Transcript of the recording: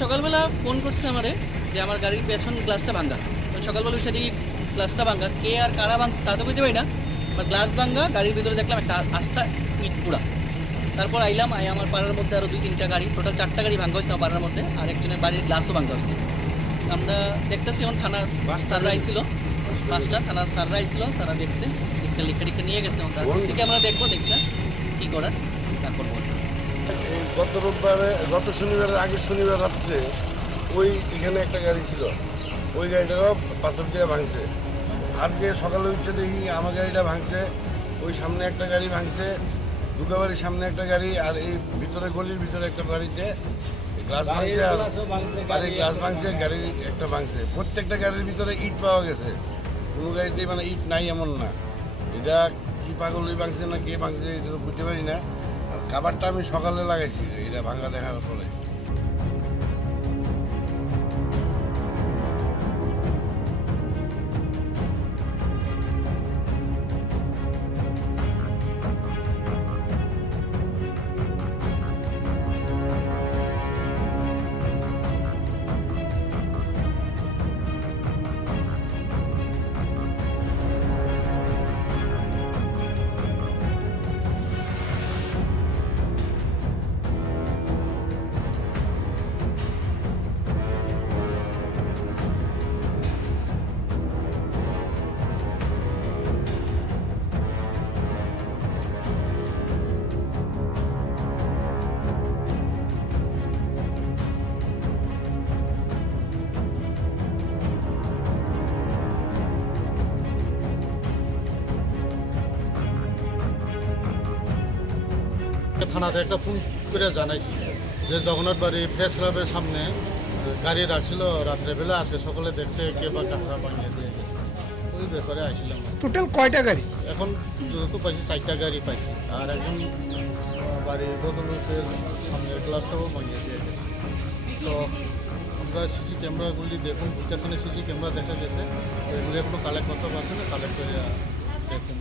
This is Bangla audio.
সকালবেলা ফোন করছে আমারে যে আমার গাড়ির পেছন গ্লাসটা ভাঙা। তো সকালবেলা উঠে দেখি গ্লাসটা ভাঙা, কে আর কারা ভাঙছে তা তো কইতে পারি না, বাট গ্লাস ভাঙা, গাড়ির ভিতরে দেখলাম একটা আস্তা ইট পুরা। তারপর আইলাম, আমার পাড়ার মধ্যে আরও 2-3টা গাড়ি, টোটাল 4টা গাড়ি ভাঙা হয়েছে আমার পাড়ার মধ্যে, আর একজনের বাড়ির গ্লাসও ভাঙা হয়েছে। আমরা দেখতেছি এখন থানার স্যাররা আইছিল, 5টা থানার স্যাররা আইছিল, তারা দেখছে, লেখা টিখা নিয়ে গেছে। সিসি ক্যামেরা দেখবো, দেখতে কী করার তারপর বলবো। গত শনিবারের আগের শনিবার রাত্রে এখানে একটা গাড়ি ছিল, ওই গাড়িটারও পাথর দিয়ে ভাঙছে। আজকে সকালে উঠতে দেখি আমার গাড়িটা ভাঙছে, ওই সামনে একটা গাড়ি ভাঙছে, দুর্গাবাড়ির সামনে একটা গাড়ি, আর এই ভিতরে গলির ভিতরে একটা বাড়িতে গ্লাস ভাঙছে, আর বাড়ির গ্লাস ভাঙছে, গাড়ির একটা ভাঙছে। প্রত্যেকটা গাড়ির ভিতরে ইট পাওয়া গেছে, কোনো গাড়িতে মানে ইট নাই এমন না। এটা কি পাগলই ভাঙছে না কে ভাঙছে এটা তো বুঝতে পারি না। আর খাবারটা আমি সকালে লাগাইছি এটা ভাঙা দেখার পরে। থানাতে একটা ফোন করে জানাইছি যে জগন্নাথ বাড়ি প্রেস ক্লাবের সামনে গাড়ি রাখছিল রাত্রেবেলা, আজকে সকালে দেখছে কে বা কাঁকড়া ভাঙিয়ে দিয়ে গেছে। ওই ব্যাপারে আসছিলাম। টোটাল কয়টা গাড়ি? এখন যতটুকু পাইছি 4টা গাড়ি পাইছি, আর একজন বাড়ির বদলতের সামনের গ্লাসটাও ভাঙিয়ে দিয়ে গেছে। তো আমরা সিসি ক্যামেরাগুলি দেখুন, যেখানে সিসি ক্যামেরা দেখা গেছে এগুলি এখনো কালেক্ট করতে পারছি না, কালেক্ট করে দেখুন।